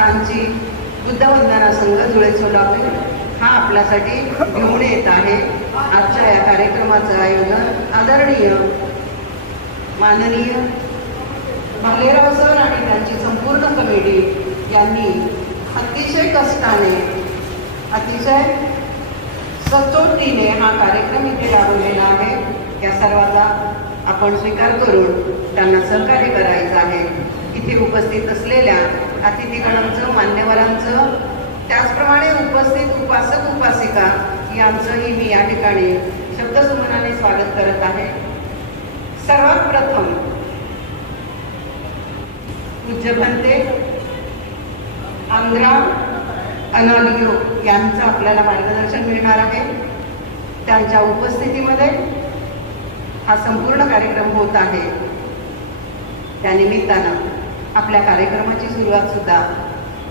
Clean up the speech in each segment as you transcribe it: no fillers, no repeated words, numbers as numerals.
सांची बुद्धवंदना संघ धुळे सोलापूर हा आपल्यासाठी घेऊन येत आहे. आजच्या या कार्यक्रमाचं आयोजन आदरणीय माननीय भालेराव सर आणि त्यांची संपूर्ण कमिटी यांनी अतिशय कष्टाने अतिशय सचोटीने हा कार्यक्रम इथे राबवलेला आहे. या सर्वांचा आपण स्वीकार करून त्यांना सहकार्य करायचं आहे. इथे उपस्थित असलेल्या अतिथीगणांचं, मान्यवरांचं, त्याचप्रमाणे उपस्थित उपासक उपासिका यांचंही मी या ठिकाणी शब्दसुमनाने स्वागत करत आहे. सर्वात प्रथम पूज्य भंते आंध्रा अनालियो यांचं आपल्याला मार्गदर्शन मिळणार आहे. त्यांच्या उपस्थितीमध्ये हा संपूर्ण कार्यक्रम होत आहे. त्यानिमित्तानं आपल्या कार्यक्रमाची सुरुवात सुद्धा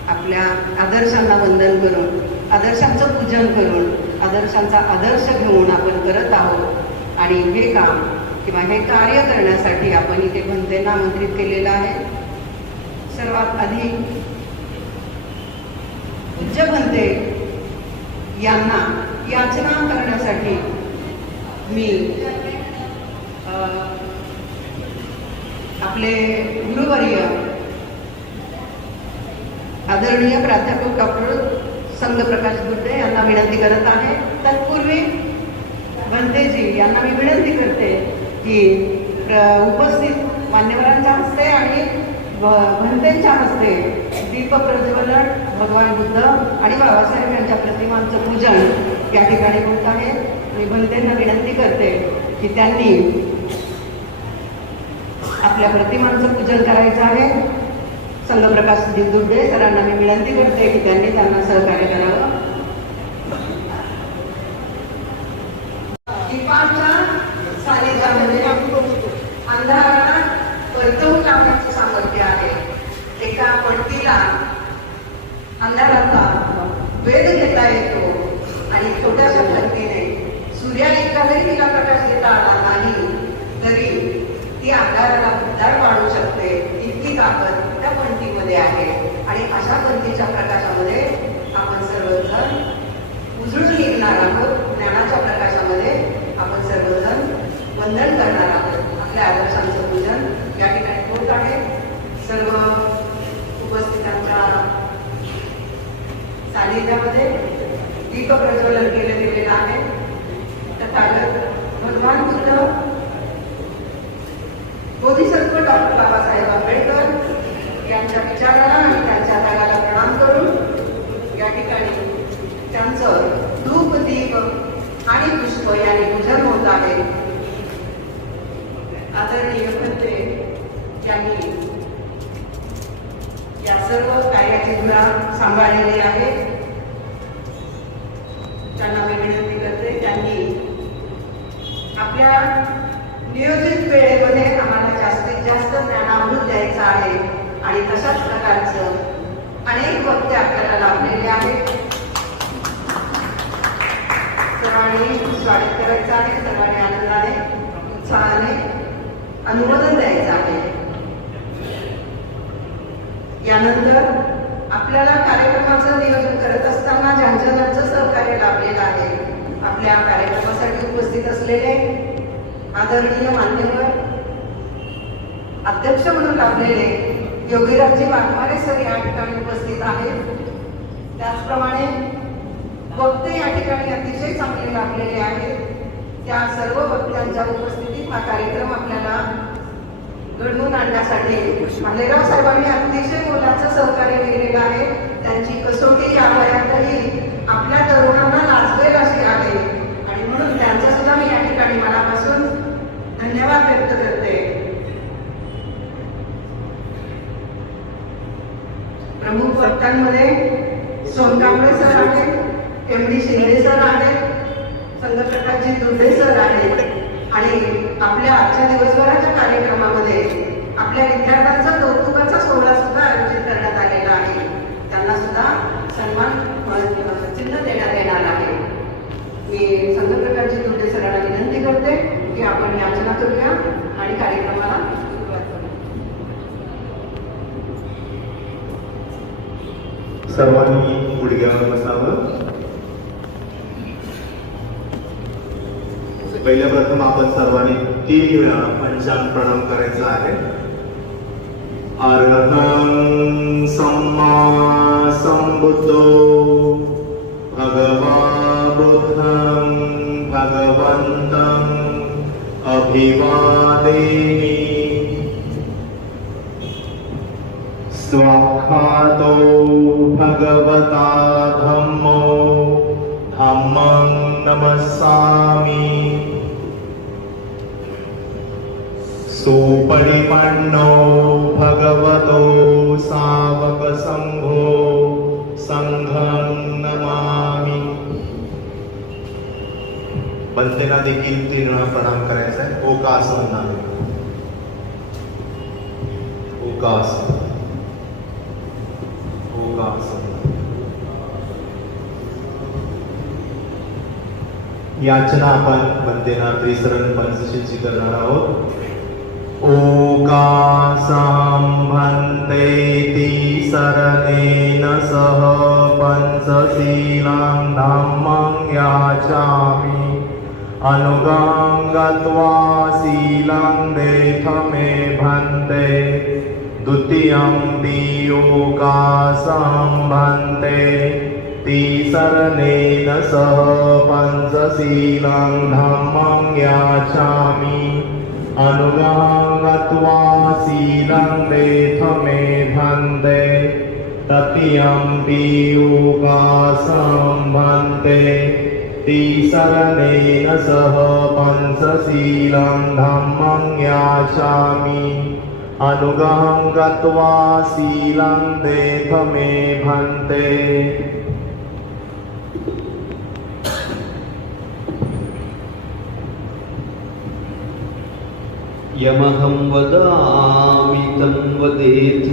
आपल्या आदर्शांना वंदन करून, आदर्शांचं पूजन करून, आदर्शांचा आदर्श घेऊन आपण करत आहोत. आणि हे काम किंवा हे कार्य करण्यासाठी आपण इथे भंतेंना आमंत्रित केलेलं आहे. सर्वात आधी पूज्य भंते यांना याचना करण्यासाठी मी आपले गुरुवर्य आदरणीय प्राध्यापक डॉक्टर संघप्रकाश गुड्डे यांना विनंती करत आहे. तत्पूर्वी भंतेजी यांना मी विनंती करते की उपस्थित मान्यवरांच्या हस्ते आणि भंतेंच्या हस्ते दीप प्रज्वलन, भगवान बुद्ध आणि बाबासाहेब यांच्या प्रतिमांचं पूजन या ठिकाणी होत आहे. मी भंतेंना विनंती करते की त्यांनी आपल्या प्रतिमांचं पूजन करायचं आहे. संघप्रकाश दुड्डे सरांना मी विनंती करते की त्यांनी त्यांना सहकार्य करावं. दीपांच्या सानिध्यामध्ये अंधाराला परतवून लावण्याचं सामर्थ्य आहे. एका पणतीला अंधाराचा वेध घेता येतो आणि छोट्याशा पणतीने सूर्याइतका जरी तिला प्रकाश देता आला नाही तरी ती अंधाराला उद्धार पाडू शकते. इतकी ताकद त्या पणतीमध्ये आहे. आणि अशा पणतीच्या प्रकाशामध्ये आपण सर्वजण उजळून निघणार आहोत. ज्ञानाच्या प्रकाशामध्ये आपण सर्वजण वंदन करणार आहोत. आपल्या आदर्शांचं पूजन या ठिकाणी होत आहे. सर्व उपस्थितांच्या सानिध्यामध्ये दीप प्रज्वलन केलं गेलेलं आहे. तथागत भगवान बुद्ध, बोधिसत्व डॉक्टर बाबासाहेब आंबेडकर यांच्या विचाराला आणि त्यांच्या त्यागाला प्रणाम करून या ठिकाणी त्यांचं धूप, दीप आणि पुष्प याने पूजन होत आहे. आदरणीय भंते यांनी या सर्व कार्याची धुरा सांभाळलेली आहे. त्यांना मी विनंती करते त्यांनी आपल्या नियोजित वेळेमध्ये आम्हाला जास्तीत जास्त ज्ञानामृत द्यायचं आहे. आणि तशाच प्रकारचं अनेक वक्ते आपल्याला लाभलेले आहेत. सर्वांनी स्वागत करायचं आहे. सर्वांनी आनंदाने, उत्साहाने अनुमोदन द्यायचं आहे. यानंतर आपल्याला कार्यक्रमाचं नियोजन करत असताना ज्यांचं सहकार्य लाभलेलं आहे, आपल्या कार्यक्रमासाठी उपस्थित असलेले आदरणीय मान्यवर, अध्यक्ष म्हणून लाभलेले योगीराजी वाघमारे सर या ठिकाणी उपस्थित आहेत. त्याचप्रमाणे वक्ते या ठिकाणी अतिशय चांगले लाभलेले आहेत. त्या सर्व वक्त्यांच्या उपस्थितीत हा कार्यक्रम आपल्याला घडवून आणण्यासाठी भालेराव साहेबांनी अतिशय मोलाचं सहकार्य केलेलं आहे. त्यांची कसोटी या वयातही आपल्या तरुणांना लाजवेल अशी आहे. आणि म्हणून त्यांचा सुद्धा मी या ठिकाणी मनापासून धन्यवाद व्यक्त करते. प्रमुख वक्त्यांमध्ये सोनकांबळे सर आहेत, MD शिंदे सर आहेत, संघप्रकाशजी दुर्डे सर आहेत. आणि आपल्या आजच्या दिवसभराच्या कार्यक्रमामध्ये आपल्या विद्यार्थ्यांचा कौतुकाचा सोहळा सुद्धा आयोजित करण्यात आलेला आहे. त्यांना सुद्धा सन्मान चिन्ह देण्यात येणार आहे. मी संघप्रकाशजी दुर्डे सरांना विनंती करते की आपण याचना करूया आणि कार्यक्रमाला सुरुवात करूया. सर्वांनी गुडघ्यावर बसावं. पहिल्या प्रथम आपण सर्वांनी 3 वेळा पंचांग प्रणाम करायचा आहे. अर्हतं सम्मा संबुद्धो भगवा बुद्धं भगवन्तं अभिवादेमि. स्वाख्यातो भगवता धम्मो धम्मं नमस्सामि. सुपरिपन्नो भगवतो सावक संघो संघं नमामि. बंतेला देखील 3 वेळा प्रणाम करायचा आहे. ओकासन नावे. ओकासन. याचना आपण बंदेना त्रिसरण पंचशीलची करणार आहोत. ओकासं भन्तेति शरणेन सह पंचशीलं धम्मं याचामि. अनुगां गत्वा शीलं देथमे भन्ते. द्वितीयं ओकासं भन्ते तिसरणेन सह पंचशीलं धम्मं याचामि. अनुगां गत्वा शीलं देथमे भन्ते. तृतीयं ओकासं भन्ते तिसरणेन सह पंचशीलं धम्मं याचामि. अनुगां गत्वा शीलं देथमे भन्ते. यमहं वदामि तं वदेथ.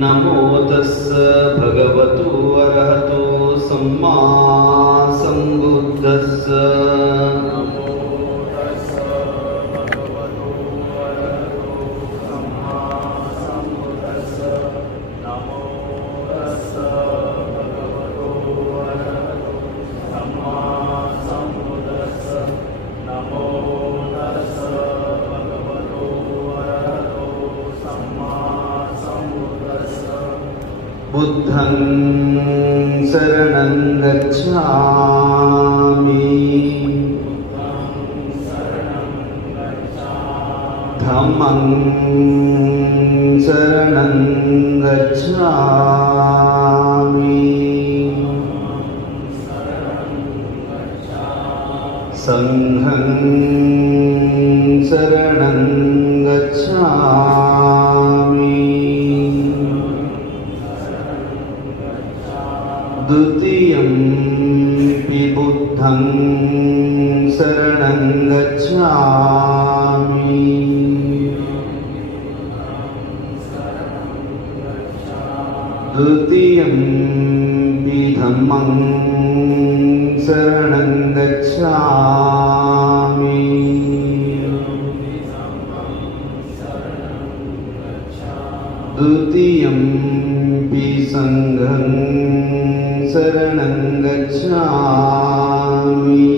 नमो तस्स भगवतो अरहतो सम्मा सम्बुद्धस्स. बुद्धं शरणं गच्छामि. धम्मं शरणं गच्छामि. संघं शरणं गच्छामि. द्वितीयं बुद्धं शरणं गच्छामि. द्वितीयं धम्मं शरणं गच्छामि. द्वितीयं संघं शरणं गच्छामि.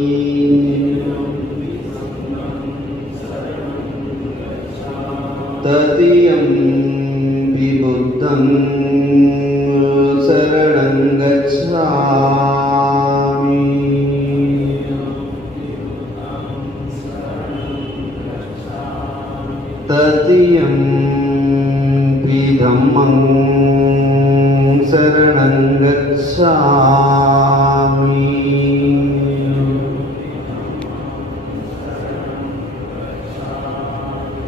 तृतीयं बुद्धं शरणं गच्छामि. तृतीयं धम्मं शरणं गच्छामि.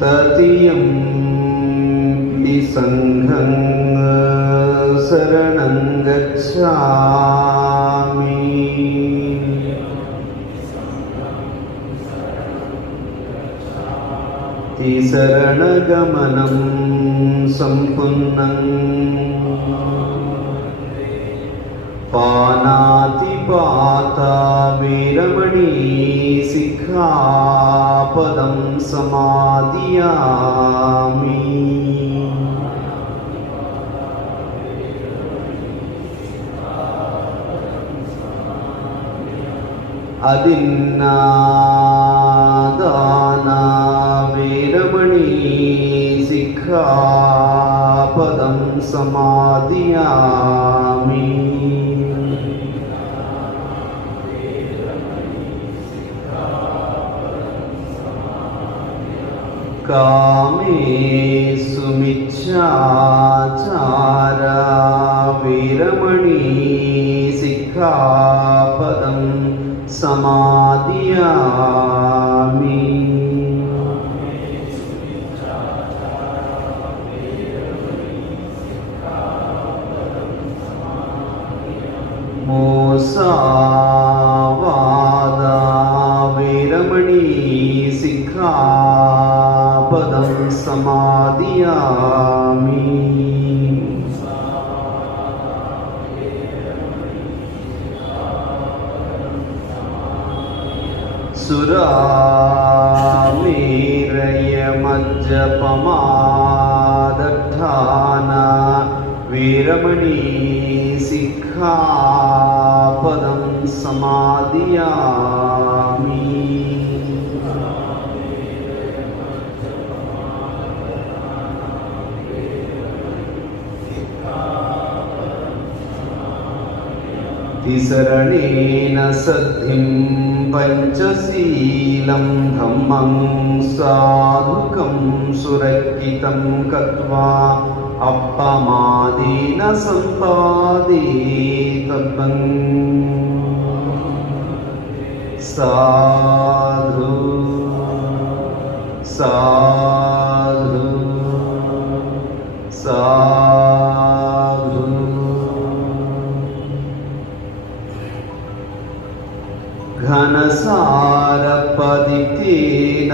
तृतीयं संघं शरणं गच्छामि. शरणगमनं सम्पूर्णं. पानातिपाता वीरमणि सिक्खापदं समादियामि. अदिन्नादाना वीरमणि सिक्खापदं समादियामि कामेषु मिच्छाचारा वीरमणि सिक्खापदं समादियामि मोसावादा वीरमणि सिक्खापदं समादियामि सुरामेरयमज्जपमादट्ठाना वीरमणि सिक्खापदं समादियामि तिसरणेन सद्धिं पञ्चशीलं धम्मं साधुकं सुरक्षितं कृत्वा अपमादेन सम्पादितव्यं साधु साधु साधु घनसारपदितेन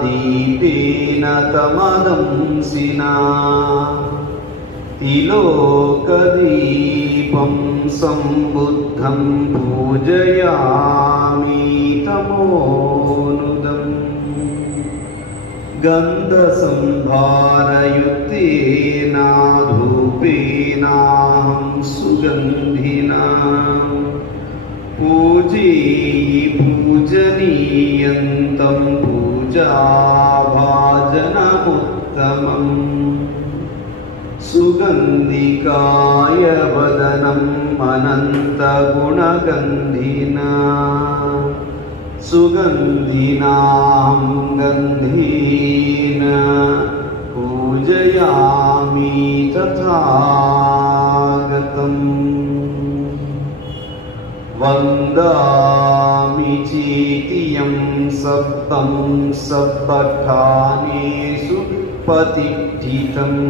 दीपेन तमदंसिना तिलोकदीपं सम्बुद्धं पूजयामि तमोनुदम् गन्धसंभारयुक्तेन धूपेनाहं सुगन्धिना पूजनीयन्तं पूजाभाजनमुत्तमम् सुगन्धिकाय वदनम् अनन्तगुणगन्धिना सुगन्धिनां गन्धेन पूजयामि तथागतम् वन्दामि चेतियं सप्तं सप्तठानेषु प्रतिष्ठितम्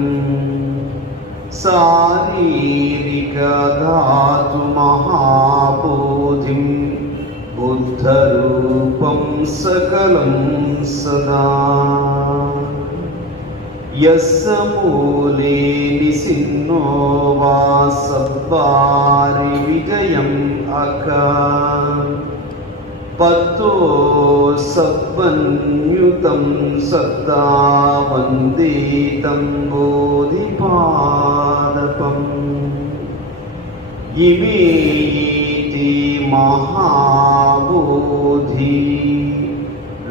शारीरिकधातुमहाबोधिं बुद्धरूपं सकलं सदा यस्य मूले निसिन्नो वा सत्वारि विजयम् अका पत्तो सत्वन्युतं सत्ता वन्दे तं बोधिपादपम् इमेति महाबोधि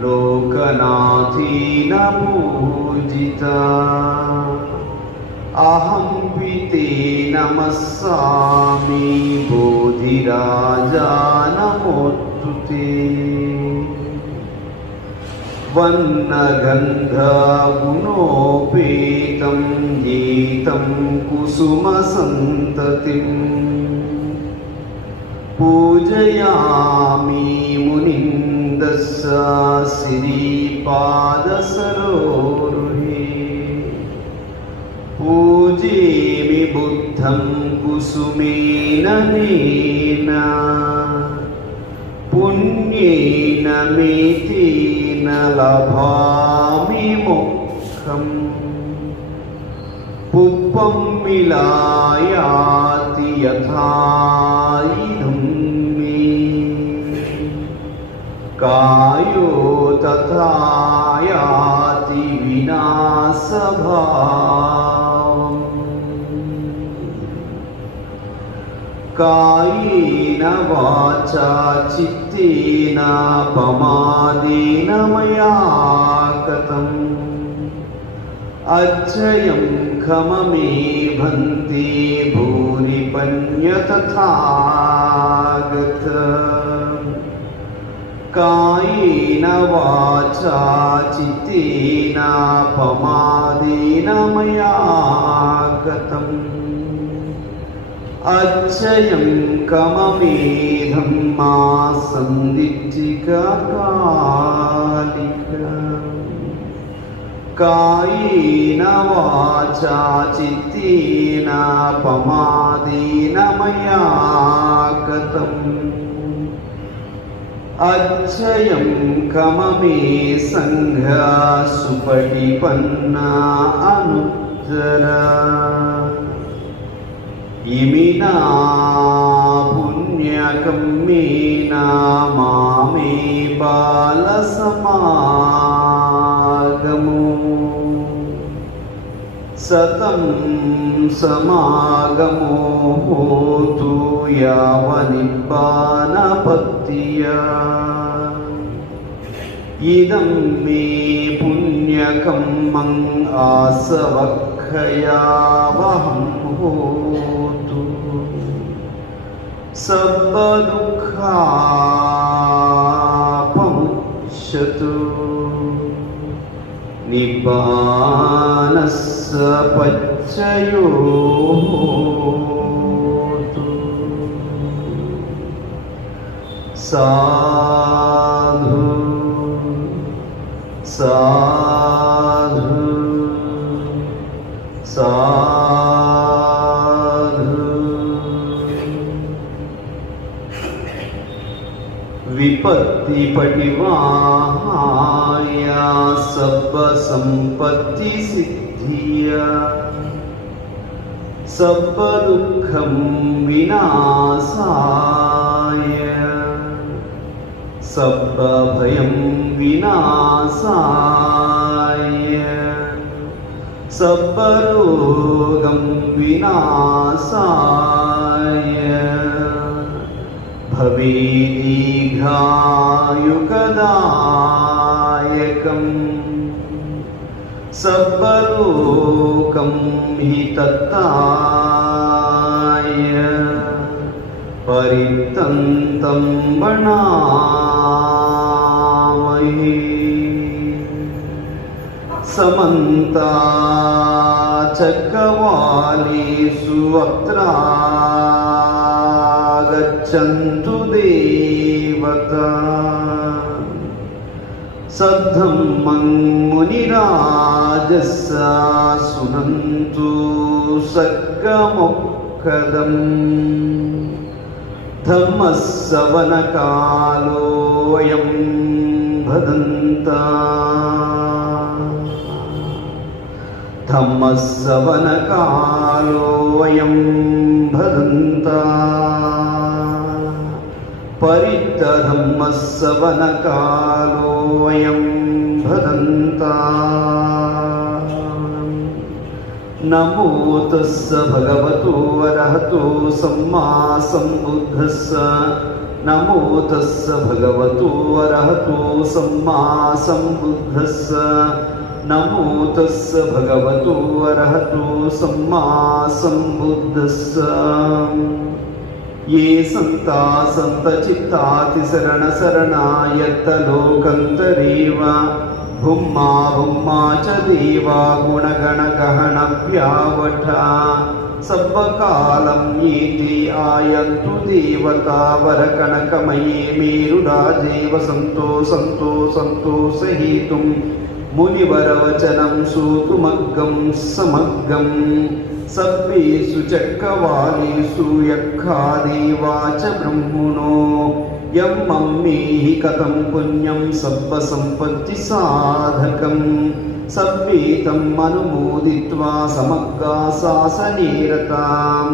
लोकनाथेन पूजिता अहं पिते नमस्सामि बोधिराजा नमोऽस्तु ते वन्नगन्धगुणोपेतं गीतं कुसुमसन्ततिम् पूजयामि मुनिन्दस्य श्रीपादसरोरुहे पूजेमि बुद्धं कुसुमेन नेन पुण्येन मेतेन लभामि मोक्षम् पुष्पं मिलायाति यथा इदं मे कायो तथा याति विनाशभावम् कायेन वाचा चित्तेन पमादेन मया कृतम् अक्षयं खममे भन्ते भूरिपन्यतथागत कायेन वाचा चित्तेन पमादेन मया कृतम् अक्षयं कममेधं मा सन्दिच्चिकालिका कायेन वाचा चित्तेन पमादेन मया कृतम् अक्षयं कममे सङ्घा सुपटिपन्ना अनुत्तरा इमिना पुण्यकम्मेना मामे बालसमागमो सतं समागमो होतु यावनिब्बानपत्तिया इदं मे पुण्यकम्मं आसवक्षयावहं होतु सर्वदुःखापमुच्यतु निब्बानस्य पच्चयो होतु साधु साधु साधु विपत्तिपटिवाहाय सर्वसम्पत्तिसिद्धिया सर्वदुःखं विनाशाय सर्वभयं विनाशाय सर्वरोगं विनाशाय भवेदीर्घायुकदायकम् सर्वलोकं हि तत्ताय परितन्तं वणामहे समन्ता चक्रवालेषु अत्रागच्छन्तु देवता सद्धम्मं मुनिराजस्य शृण्वन्तु सद्गमुक्तम् धम्मश्रवणकालोऽयं भदन्ता धम्मश्रवणकालोऽयं भदन्ता परितधम्मश्रवणकालोऽयं भदन्ता नमो तस्य भगवतो अरहतो सम्मा सम्बुद्धस्य नमो तस्य भगवतो अरहतो सम्मा सम्बुद्धस्य नमो तस्य भगवतो अरहतो सम्मा सम्बुद्धस्य ये सन्ता सन्तचित्तातिशरणशरणायत्तलोकन्तरेव भुम्मा भुम्मा च देवा गुणगणगहनव्यावठा सर्वकालं येते आयन्तु देवता वरकनकमये मेरुराजेव सन्तो सन्तो सन्तोषहेतुं मुनिवरवचनं श्रोतुमग्गं समग्गं सर्वेषु चक्रवालेषु यक्खादेवा च ब्रह्मणो यं मम्मेहि कथं पुण्यं सर्वसम्पत्तिसाधकं सर्वे तम् अनुमोदित्वा समग्गा शासने रतां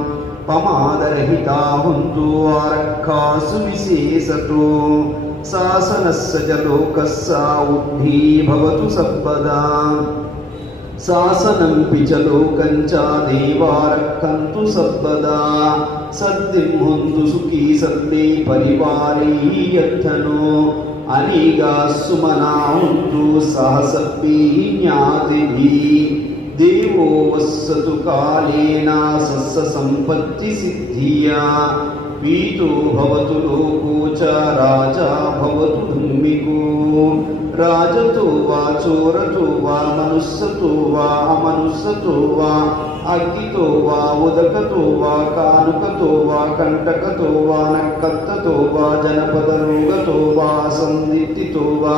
पमादरहिता हुन्तु आरक्षासु विशेषतो शासनस्य च लोकस्य उद्धिः भवतु सर्वदा శాసనంపి చ లోకంచ దేవా రక్షन्तु సర్వదా సద్దిం హొంతు సుఖీ సద్దే పరివారై యత్తనో అనిగా సుమనా హొంతు సహసభ్యై జ్ఞాతిభిః దేవో వస్సతు కాలేన సస్య సంపత్తి సిద్ధియా వీతో భవతు లోకో చ రాజా భవతు ధూమికో రాజతో వా చోరతో వా మనుస్సతో వా అమనుస్సతో వా అగ్గితో వా ఉదకతో వా కానుకతో వా కంటకతో వా నక్కత్తతో వా జనపద రోగతో వా సందిత్తితో వా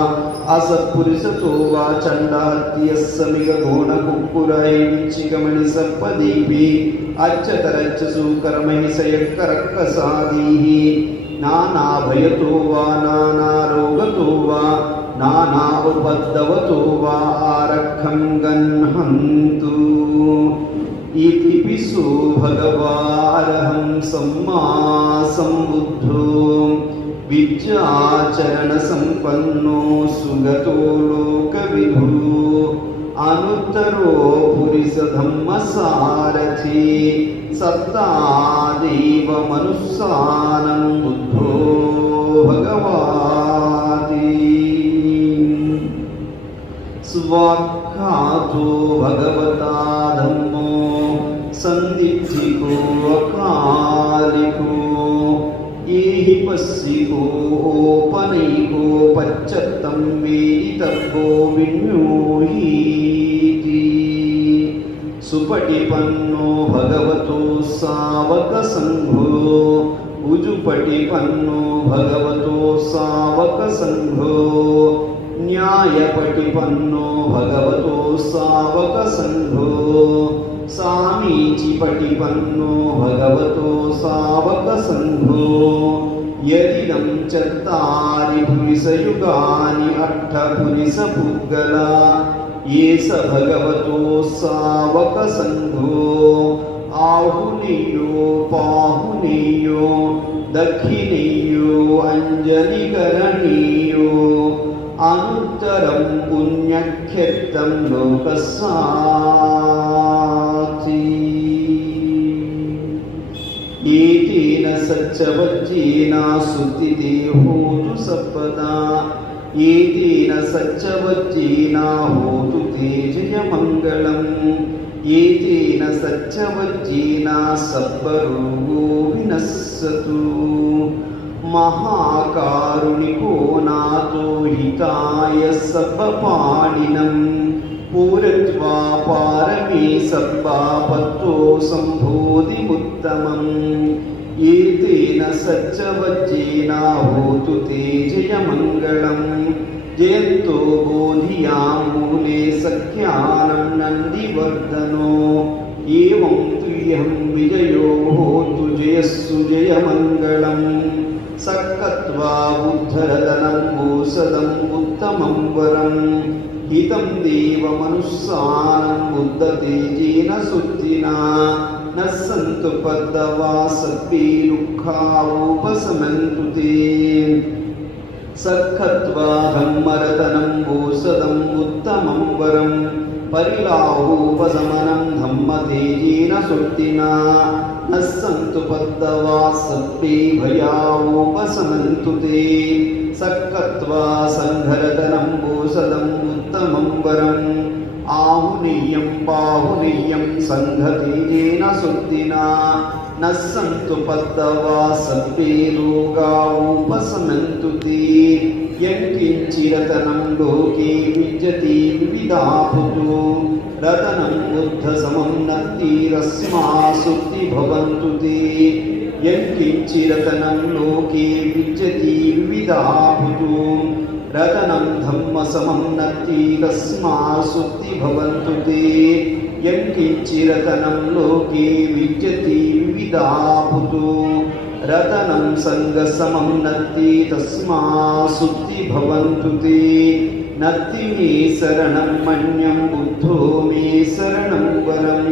అసత్పురుషతో వా చండాహత్యస్సమిగ గోణ కుక్కురై విచ్చికమణి సప్పదీపి అచ్చతరచ్చసు కర్మహిసయక్కరక్కసాదీః నానా భయతో వా నానా రోగతో వా నానా ఉపద్రవతో వా ఆరక్షం గన్హन्तు इति पिसु भगवारहं सम्मा सम्बुद्धो विद्याचरणसम्पन्नो सुगतो लोकविदुः अनुत्तरो पुरिसधम्मसारथि सत्तादेव मनुस्सानं बुद्धो भगवाति स्वाख्यातो भगवता धम्मो संदिग्धिको अकालिको येहि पस्सिको ओपनैको पच्चत्तं वेदितव्यो विन्योहीति सुपटिपन्नो भगवतो सावकसङ्घो उजुपटिपन्नो भगवतो सावकसङ्घो न्यायपटिपन्नो भगवतो सावकसङ्घो सामीचिपटिपन्नो भगवतो सावकसङ्घो यदिदं चत्तारि पुलिसयुगानि अट्ठपुलिसपुद्गला ये स भगवतो सावकसङ्घो आहुनेयो पाहुनेयो दक्षिणेयो अञ्जलिकरणीयो अनुत्तरं पुण्यक्षेत्रं लोकसाति एतेन सच्चवज्जेन सुतिते होतु सपदा एतेन सच्चवज्जेन होतु ते जयमङ्गलम् एतेन सच्चवज्जेन सर्वरोगो विनश्यतु महाकारुणिको नातो हिताय सर्वपाणिनं पूरयित्वा पारमे सर्वापत्तो सम्बोधिमुत्तमम् एतेन सच्चवज्जेन होतु ते जयमङ्गलम् जयन्तो बोधियामूले सख्यानं नन्दिवर्धनो एवं तुह्यं विजयो होतु जयस्सु जयमङ्गलम् सक्कत्वा बुद्धरदनं भूषदम् उत्तमं वरं हितं देवमनुस्सानं बुद्धतेजेन सुत्तिना न सन्तु पद्मवा सर्वे दुःखावोपशमन्तु ते सक्कत्वा ब्रह्मरतनं भूषदम् उत्तमं वरं परिलाहोपशमनं धम्मतेजेन सुत्तिना न सन्तु पद्मवा सर्वे भयावोपशमन्तु ते सक्कत्वा सङ्घरतनं भूषदम् उत्तमं वरम् आहुनीयं पाहुनीयं सङ्घतेजेन सुत्तिना न सन्तु पद्मवा सर्वे रोगावोपशमन्तु ते यत्किञ्चिरतनं लोके विद्यते विविधापुतो रतनं बुद्धसमं नत्तिरस्मा सुक्ति भवन्तु ते यत्किञ्चिरतनं लोके विद्यते विविधापुतो रतनं धम्मसमं नत्तिरस्मा सुक्ति भवन्तु ते यत्किञ्चिरतनं लोके विद्यते विविधापुतो रतनं सङ्गसमं नत्ति तस्मा सुक्ति भवन्तु ते नत्ति मे शरणं मन्यं बुद्धो मे शरणं वरम्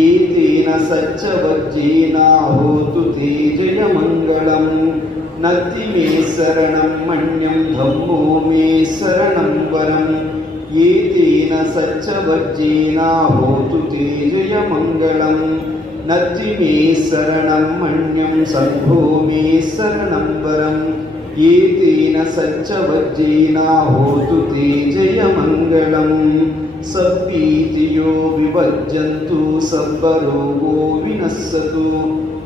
एतेन सच्चवज्जेन होतु ते जयमङ्गलम् नत्ति मे शरणं मन्यं धम्मो मे शरणं वरम् एतेन सच्चवज्जीना होतु ते जयमङ्गलम् नत्ति मे शरणं मन्यं शम्भो मे शरणं वरम् एतेन सच्चवज्जीना होतु ते जयमङ्गलम् सद्भीतियो विभज्यन्तु सर्वरोगो विनश्यतु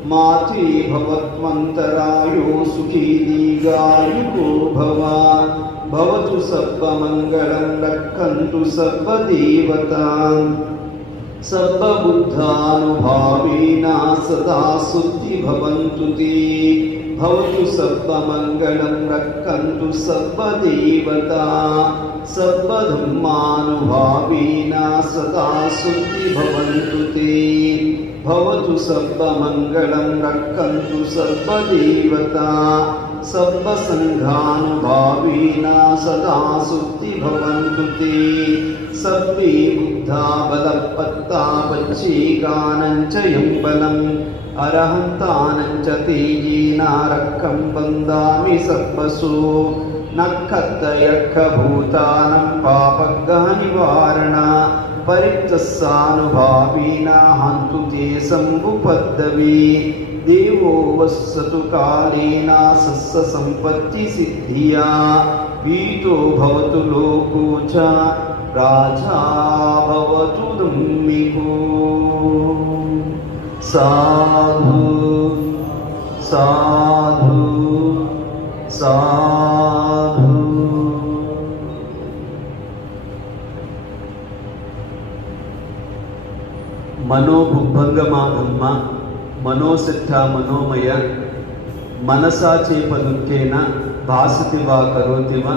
माते भवत्वन्तरायो सुखी दीर्घायुको भव भवतु सर्वमङ्गलं रक्षन्तु सर्वदेवतान् सर्वबुद्धानुभावेन सदा शुद्धि भवन्तु ते भवतु सर्वमङ्गलं रक्षन्तु सर्वदेवता सर्वधर्मानुभावेन सदा शुद्धि भवन्तु ते भवतु सर्वमङ्गलं रक्षन्तु सर्वदेवता सर्वसङ्घानुभावेन सदा शुद्धि भवन्तु ते सर्वे बुद्धा बलपत्ता पच्चेकानञ्च यम्बलम् अरहन्तानञ्च तेजेन रक्षं वन्दामि सर्वसो नक्षत्रयक्षभूतानं पापग्रहनिवारण परित्यक्तानुभावेन हन्तु ते शम्भुपद्मवे देवो वස්සतु कालेन सस्यसम्पत्तिसिद्धिया वीतो भवतु लोको च राजा भवतु दुम्मिको साधु साधु साधु मनोबुद्भंगमाधम्म मनोसिद्ध मनोमय मनसा चेपदुःखेन भासति वा करोति वा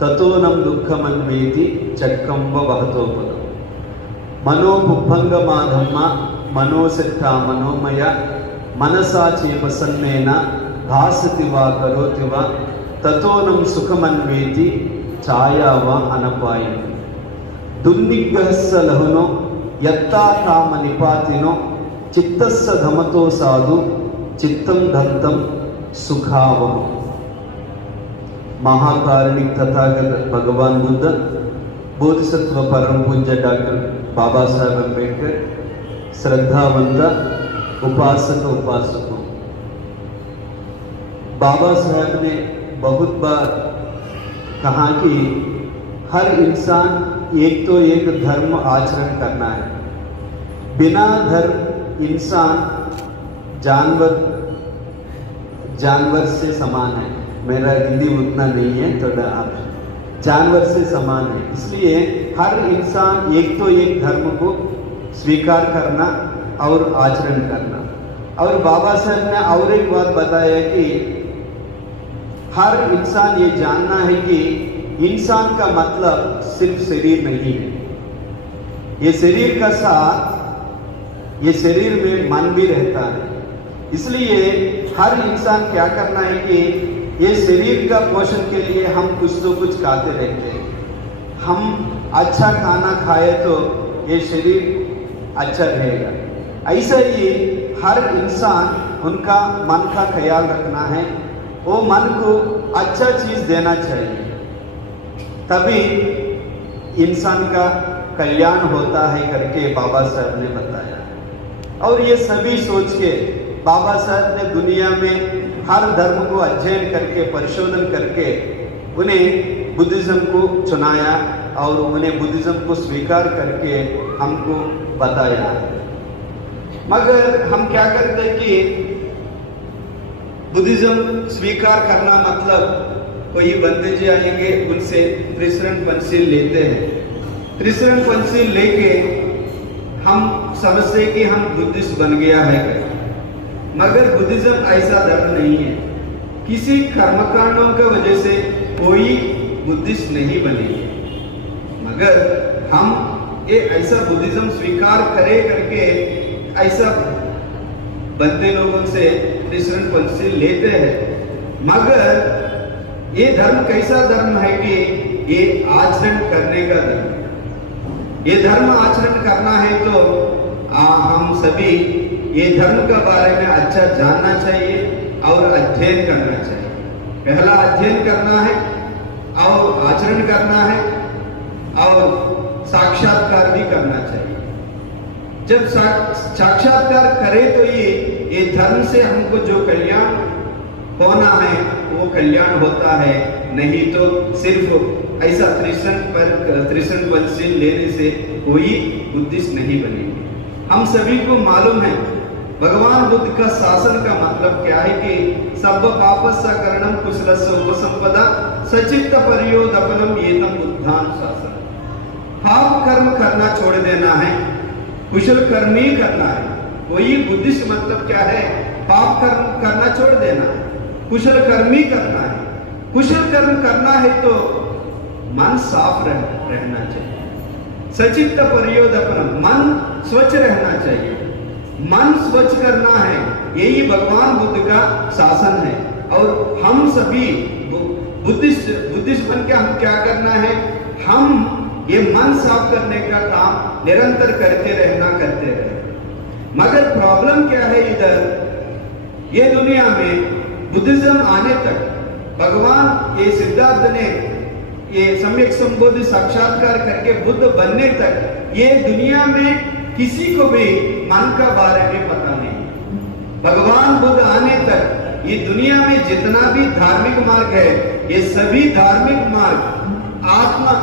ततोनं दुःखमन्वेति चक्कं वहतो पदम् मनोबुद्भंगमाधम्म मनोसिद्ध मनोमय मनसा चेपसन्नेन भासति वा करोति वा ततोनं सुखमन्वेति छाया वा अनपायति दुर्निग्रहस्य लहुनो यत्ता काम निपातिनो चित्तस्य धमतो साधु चित्तं धन्तं सुखावम महाकारुणिक तथागत भगवान बुद्ध बोधिसत्व परम पूज्य डॉक्टर बाबा साहेब अम्बेडकर श्रद्धावंत उपासक उपासकों बाबा साहेब ने बहुत बार कहा कि हर इंसान एक तो एक धर्म आचरण करना है बिना धर्म इंसान जानवर से समान है मेरा हिंदी उतना नहीं है थोड़ा आप जानवर से समान है इसलिए हर इंसान एक तो एक धर्म को स्वीकार करना और आचरण करना और बाबा साहब ने और एक बात बताया कि हर इंसान ये जानना है कि इंसान का मतलब सिर्फ शरीर नहीं है ये शरीर का साथ ये शरीर में मन भी रहता है इसलिए हर इंसान क्या करना है कि ये शरीर का पोषण के लिए हम कुछ तो कुछ खाते रहते हैं हम अच्छा खाना खाए तो ये शरीर अच्छा रहेगा ऐसा ही हर इंसान उनका मन का ख्याल रखना है वो मन को अच्छा चीज देना चाहिए तभी इंसान का कल्याण होता है करके बाबा साहब ने बताया और ये सभी सोच के बाबा साहब ने दुनिया में हर धर्म को अध्ययन करके परिशोधन करके उन्हें बुद्धिज्म को चुनाया और उन्हें बुद्धिज्म को स्वीकार करके हमको बताया मगर हम क्या करते हैं कि बुद्धिज्म स्वीकार करना मतलब कोई बंदे जी आएंगे उनसे त्रिशरण पंचशील लेते हैं त्रिशरण पंचशील लेके हम समझते कि हम बुद्धिस्ट बन गया है मगर बुद्धिज्म ऐसा धर्म नहीं है किसी कर्मकांडों की वजह से कोई बुद्धिस्ट नहीं बने मगर हम ये ऐसा बुद्धिज्म स्वीकार करे करके ऐसा बंदे लोगों से त्रिशरण पंचशील लेते हैं मगर ये धर्म कैसा धर्म है कि ये आचरण करने का धर्म ये धर्म आचरण करना है तो हम सभी ये धर्म के बारे में अच्छा जानना चाहिए और अध्ययन करना चाहिए पहला अध्ययन करना है और आचरण करना है और जब साक्षात्कार करे तो ये धर्म से हमको जो कल्याण होना है वो कल्याण होता है, नहीं तो सिर्फ ऐसा त्रिशंक वंश लेने से कोई बुद्धिस्ट नहीं बनेगी। हम सभी को मालूम है भगवान बुद्ध का शासन का मतलब क्या है कि सब पापस्सकरणम कुशलस्य उपसंपदा सचित्त पर्योदपनम एतम बुद्धान शासन। पाप कर्म करना छोड़ देना है, कुशल कर्म ही करना है। कोई बुद्धिस्ट मतलब क्या है? पाप कर्म करना छोड़ देना है, कुशल कर्म ही करना है। कुशल कर्म करना है तो मन साफ रहना चाहिए, सचित्त पर्योदपनम, मन स्वच्छ रहना चाहिए। मन स्वच्छ करना है, यही भगवान बुद्ध का शासन है। और हम सभी बुद्धिस्ट बन के हम क्या करना है? हम ये मन साफ करने का काम निरंतर करते रहना। मगर प्रॉब्लम क्या है? इधर ये दुनिया में बुद्धिज्म आने तक भगवान ये सिद्धार्थ ने ये सम्यक संबोधि साक्षात्कार करके बुद्ध बनने तक ये दुनिया में किसी को भी मन का बारे में पता नहीं। भगवान बुद्ध आने तक ये दुनिया में जितना भी धार्मिक मार्ग है, ये सभी धार्मिक मार्ग आत्मा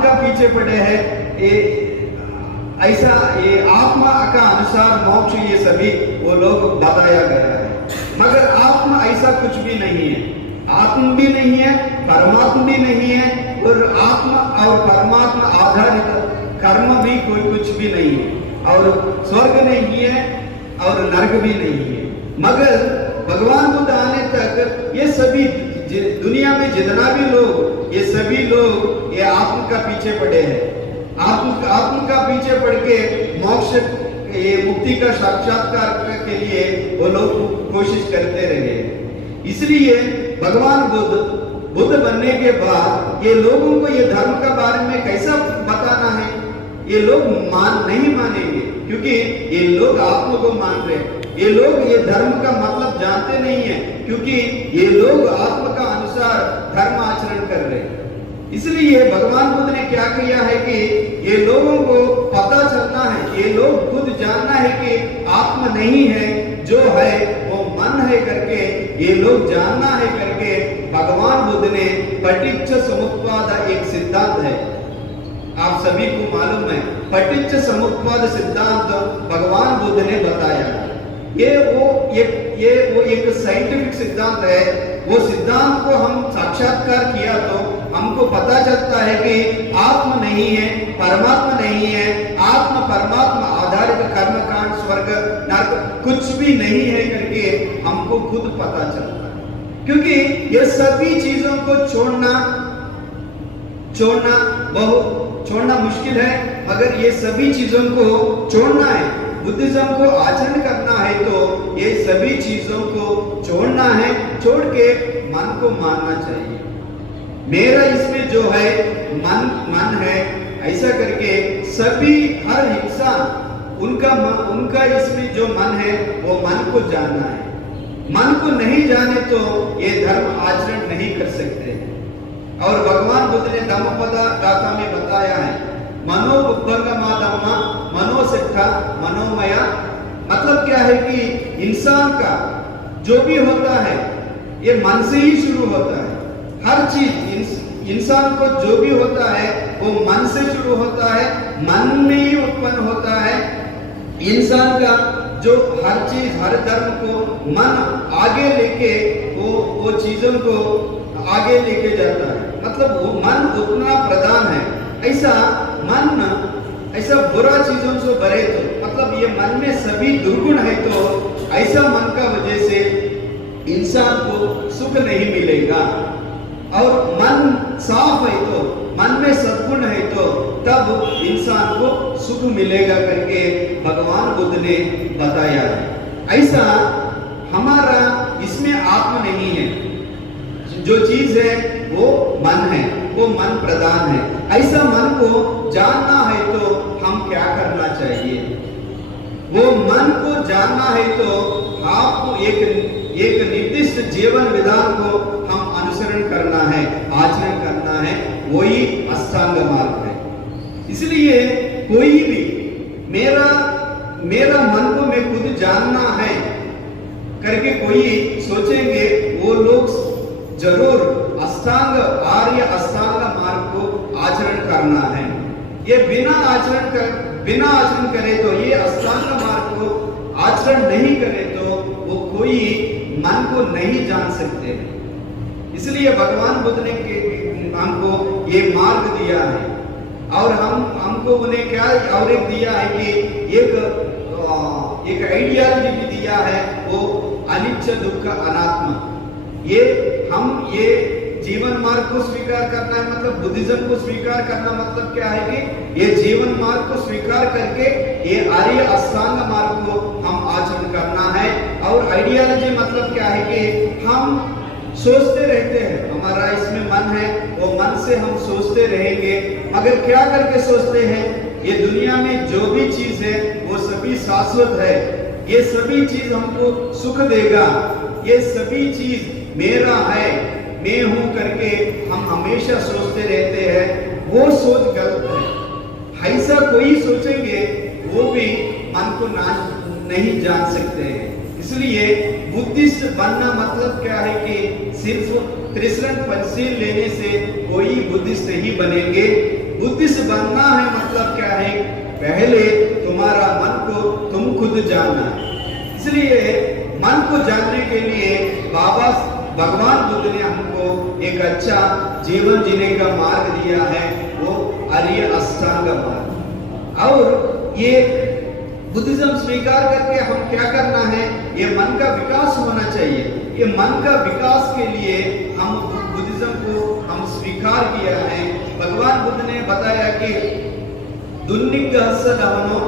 का पीछे पड़े हैं। ये ऐसा ये आत्मा का अनुसार मोक्ष ये सभी वो लोग बताया गया है। मगर आत्मा ऐसा कुछ भी नहीं है, आत्मा भी नहीं है, परमात्मा भी नहीं है। और आत्मा और परमात्मा आधारित कर्म भी कोई कुछ भी नहीं है, और स्वर्ग नहीं है और नरक भी नहीं है। मगर भगवान बुद्ध आने तक ये सभी दुनिया में जितना भी लोग, ये सभी लोग ये आत्मा का पीछे पड़े हैं। आत्मा का पीछे पड़ के मोक्ष ये मुक्ति का साक्षात्कार के लिए वो लोग कोशिश करते रहे। इसलिए भगवान बुद्ध बनने के बाद ये लोगों को ये धर्म का बारे में कैसा बताना है? ये लोग नहीं मानेंगे, क्योंकि ये लोग आत्मा को मान रहे हैं। ये लोग ये धर्म का मतलब जानते नहीं है, क्योंकि ये लोग आत्मा का अनुसार धर्म आचरण कर रहे हैं। इसलिए भगवान बुद्ध ने क्या किया है कि ये लोगों को पता चलना है, ये लोग खुद जानना है कि आत्मा नहीं है, जो है वो मन है करके ये लोग जानना है करके भगवान बुद्ध ने पटिच्च समुत्पाद एक सिद्धांत है, आप सभी को मालूम है। पटिच्च समुत्पाद सिद्धांत भगवान बुद्ध ने बताया। ये वो एक साइंटिफिक सिद्धांत है। वो सिद्धांत को हम साक्षात्कार किया तो हमको पता चलता है कि आत्मा नहीं है, परमात्मा नहीं है, आत्मा परमात्मा आधारित कर्मकांड स्वर्ग नरक कुछ भी नहीं है करके हमको खुद पता चलता है। क्योंकि ये सभी चीजों को छोड़ना मुश्किल है, मगर ये सभी चीजों को छोड़ना है, बुद्धिज्म को आचरण करना है तो ये सभी चीजों को छोड़ना है, छोड़ के मन को मानना चाहिए। मेरा इसमें जो है मन है, ऐसा करके सभी हर इंसान उनका इसमें जो मन है वो मन को जानना है। मन को नहीं जाने तो ये धर्म आचरण नहीं कर सकते। और भगवान बुद्ध ने धम्मपद गाथा में बताया है, मनोबुद्धंगमाधम्मा मनोसिद्धा मनोमया। मतलब क्या है कि इंसान का जो भी होता है ये मन से ही शुरू होता है। हर चीज इंसान को जो भी होता है वो मन से शुरू होता है, मन में ही उत्पन्न होता है। इंसान का जो हर चीज हर धर्म को मन आगे लेके वो चीजों को आगे लेके जाता है। मतलब वो मन उतना प्रधान है। ऐसा मन ऐसा बुरा चीजों से भरे तो मतलब ये मन में सभी दुर्गुण है, तो ऐसा मन का वजह से इंसान को सुख नहीं मिलेगा। और मन साफ है तो मन में सद्गुण है तो तब इंसान को सुख मिलेगा करके भगवान बुद्ध ने बताया है। ऐसा हमारा इसमें आत्मा नहीं है, जो चीज है वो मन है, वो मन प्रधान है। ऐसा मन को जानना है तो हम क्या करना चाहिए? वो मन को जानना है तो आपको एक निर्दिष्ट जीवन विधान को हम अनुसरण करना है, आचरण करना है, वही अष्टांग मार्ग है। इसलिए कोई भी मेरा मन को मैं खुद जानना है करके कोई सोचेंगे, वो लोग जरूर आर्य अष्टांग मार्ग को आचरण करना है। ये बिना आचरण करे तो, ये अष्टांग मार्ग को आचरण नहीं करे तो वो कोई मन को नहीं जान सकते। इसलिए भगवान बुद्ध ने हमको ये मार्ग दिया है, और हमको उन्हें क्या और एक दिया है कि एक आइडियालॉजी भी दिया है, वो अनित्य दुख अनात्मा। ये जीवन मार्ग को स्वीकार करना है, मतलब बुद्धिज्म को स्वीकार करना मतलब क्या है कि ये जीवन मार्ग को स्वीकार करके ये आर्य अष्टांग मार्ग को हम आचरण करना है। और आइडियोलॉजी मतलब क्या है कि हम सोचते रहते हैं, हमारा इसमें मन है, वो मन से हम सोचते रहेंगे, मगर क्या करके सोचते हैं, ये दुनिया में जो भी चीज है वो सभी शाश्वत है, ये सभी चीज हमको सुख देगा, ये सभी चीज मेरा है, मैं हूं करके हम हमेशा सोचते रहते हैं। वो सोच गलत है। ऐसा कोई सोचेंगे वो भी मन को नहीं जान सकते हैं। इसलिए बुद्धिस्ट बनना मतलब क्या है कि सिर्फ त्रिशरण पंचशील लेने से कोई बुद्धिस्ट नहीं बनेंगे। बुद्धिस्ट बनना है मतलब क्या है, पहले तुम्हारा मन को तुम खुद जानना है। इसलिए मन को जानने के लिए भगवान बुद्ध ने हमको एक अच्छा जीवन जीने का मार्ग दिया है, वो आर्य अष्टांग मार्ग। और ये बुद्धिज्म स्वीकार करके हम क्या करना है, ये मन का विकास होना चाहिए। ये मन का विकास के लिए हम बुद्धिज्म को हम स्वीकार किया है। भगवान बुद्ध ने बताया कि दुर्निग्रहस्य दमनो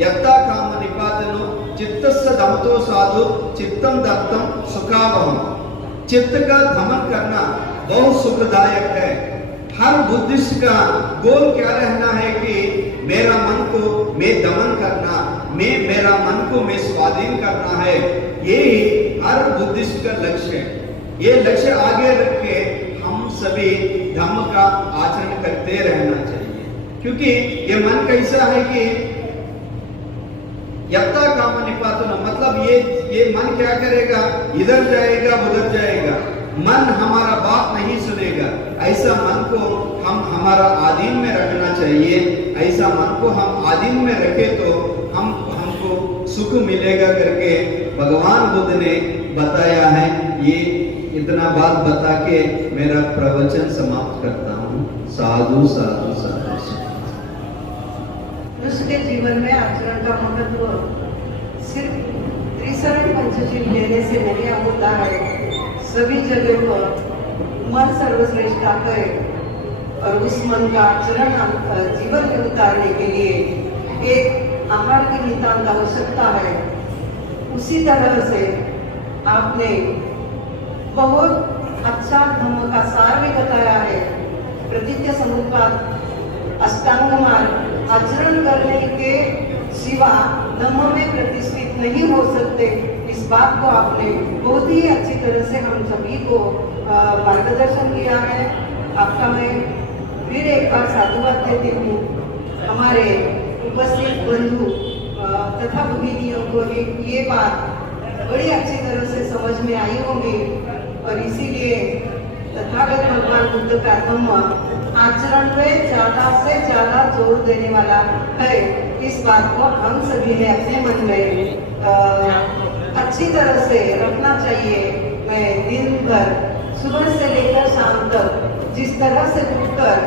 यत्ता काम निपातनो चित्तस्य दमतो साधु चित्तम दत्तम सुखावहम। चित्त का दमन करना बहुत सुखदायक है। हर बुद्धिस्ट का गोल क्या रहना है कि मेरा मन को मैं दमन करना, मेरा मन को मैं स्वाधीन करना है। यही हर बुद्धिस्ट का लक्ष्य है। ये लक्ष्य आगे रख के हम सभी धम्म का आचरण करते रहना चाहिए, क्योंकि ये मन कैसा है कि यत्ता काम निपातन, मतलब ये मन क्या करेगा, इधर जाएगा उधर जाएगा, मन हमारा बात नहीं सुनेगा। ऐसा मन को हम हमारा आधीन में रखना चाहिए। ऐसा मन को हम आधीन में रखे तो हमको सुख मिलेगा करके भगवान बुद्ध ने बताया है। ये इतना बात बता के मेरा प्रवचन समाप्त करता हूँ। साधु साधु साधु। उसके जीवन में आचरण का महत्व सिर्फ त्रिशरण पंचशील लेने से नहीं होता है। सभी जगह पर मन सर्वश्रेष्ठ है, और उस मन का आचरण जीवन में उतारने के लिए एक आहार की नितांत आवश्यकता है। उसी तरह से आपने बहुत अच्छा धम्म का सार भी बताया है। प्रतिज्ञा समुत्पाद अष्टांग मार्ग आचरण करने के सिवा धम्म में प्रतिष्ठित नहीं हो सकते। इस बात को आपने बहुत ही अच्छी तरह से हम सभी को मार्गदर्शन किया है। आपका मैं फिर एक बार साधुवाद देती हूँ। हमारे उपस्थित बंधु तथा भगिनियों को ये बात बड़ी अच्छी तरह से समझ में आई होगी, और इसीलिए तथागत भगवान बुद्ध का धम्म आचरण में ज्यादा से ज्यादा जोर देने वाला है। इस बात को हम सभी ने अपने मन में अच्छी तरह से रखना चाहिए। मैं दिन भर सुबह से लेकर शाम तक जिस तरह से उठकर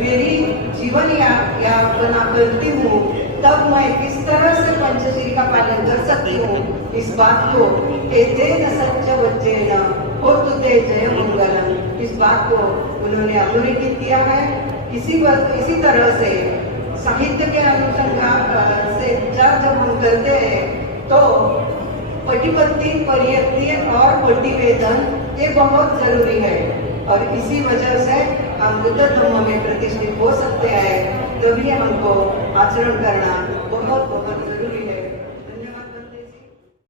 मेरी जीवन यापना करती हूँ, तब मैं किस तरह से पंचशील का पालन कर सकती हूँ, इस बात को एतेन सच्च वच्चेन होतु ते जय मंगलम, इस बात को उन्होंने अधोरेखित किया है। इसी तरह से साहित्य के अनुसंधान से जब हम करते हैं तो प्रतिपत्ति, परियक्ति और प्रतिवेदन ये बहुत जरूरी है, और इसी वजह से हम बुद्ध धम्म में प्रतिष्ठित हो सकते हैं। तभी हमको आचरण करना